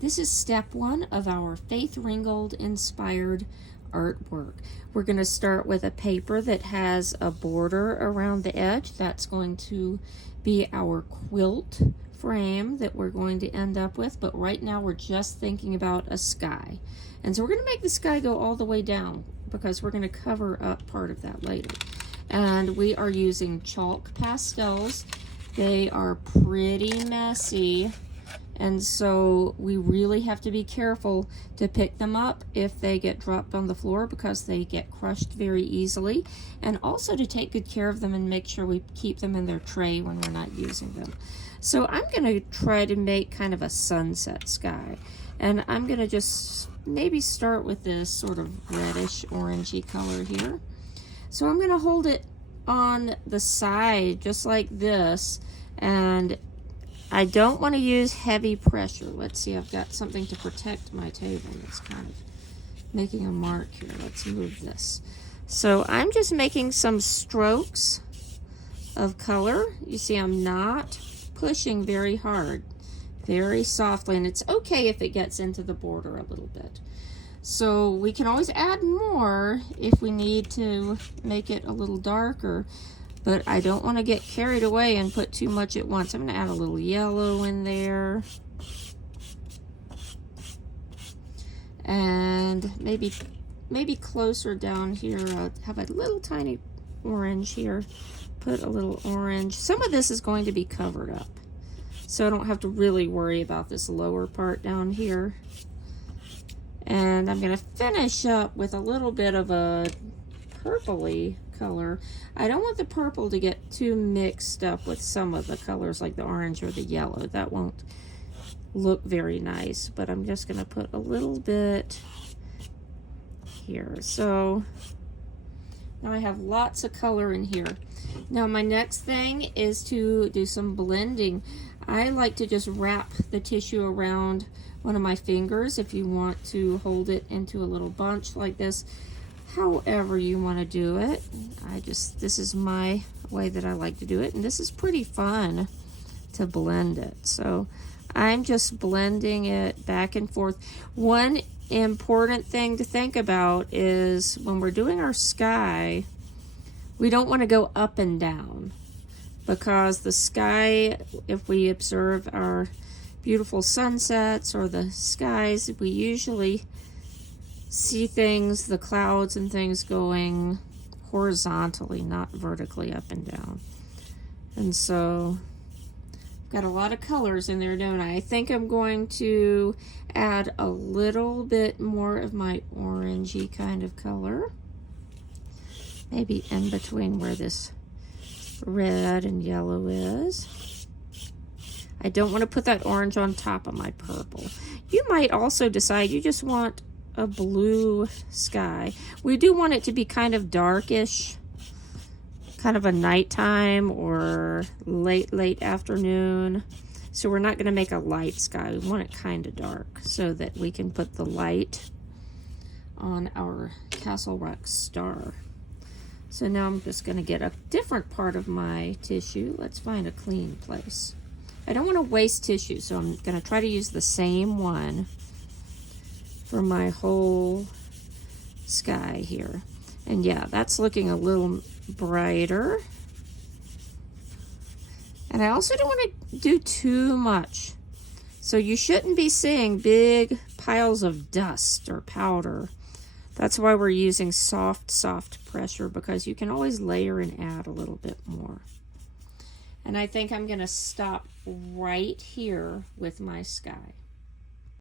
This is step 1 of our Faith Ringgold inspired artwork. We're going to start with a paper that has a border around the edge. That's going to be our quilt frame that we're going to end up with, but right now we're just thinking about a sky. And so we're going to make the sky go all the way down because we're going to cover up part of that later. And we are using chalk pastels. They are pretty messy, and so we really have to be careful to pick them up if they get dropped on the floor because they get crushed very easily, and also to take good care of them and make sure we keep them in their tray when we're not using them. So I'm going to try to make kind of a sunset sky, and I'm going to just maybe start with this sort of reddish orangey color here. So I'm going to hold it on the side just like this, and I don't want to use heavy pressure. Let's see, I've got something to protect my table that's kind of making a mark here. Let's move this. So I'm just making some strokes of color. You see, I'm not pushing very hard, very softly, and it's okay if it gets into the border a little bit. So we can always add more if we need to make it a little darker, but I don't want to get carried away and put too much at once. I'm going to add a little yellow in there, and maybe closer down here I'll have a little tiny orange here. Put a little orange. Some of this is going to be covered up, so I don't have to really worry about this lower part down here. And I'm going to finish up with a little bit of a purpley color. I don't want the purple to get too mixed up with some of the colors like the orange or the yellow. That won't look very nice, but I'm just going to put a little bit here. So now I have lots of color in here. Now my next thing is to do some blending. I like to just wrap the tissue around one of my fingers if you want to hold it into a little bunch like this. However you want to do it. This is my way that I like to do it, and this is pretty fun to blend it. So I'm just blending it back and forth. One important thing to think about is when we're doing our sky, we don't want to go up and down, because the sky, if we observe our beautiful sunsets or the skies, we usually see things, the clouds and things, going horizontally, not vertically up and down. And so I've got a lot of colors in there, don't I? I think I'm going to add a little bit more of my orangey kind of color, maybe in between where this red and yellow is. I don't want to put that orange on top of my purple. You might also decide you just want a blue sky. We do want it to be kind of darkish, kind of a nighttime or late afternoon. So we're not going to make a light sky. We want it kind of dark so that we can put the light on our Castle Rock star. So now I'm just going to get a different part of my tissue. Let's find a clean place. I don't want to waste tissue, so I'm going to try to use the same one for my whole sky here. And yeah, that's looking a little brighter. And I also don't want to do too much. So you shouldn't be seeing big piles of dust or powder. That's why we're using soft pressure, because you can always layer and add a little bit more. And I think I'm going to stop right here with my sky.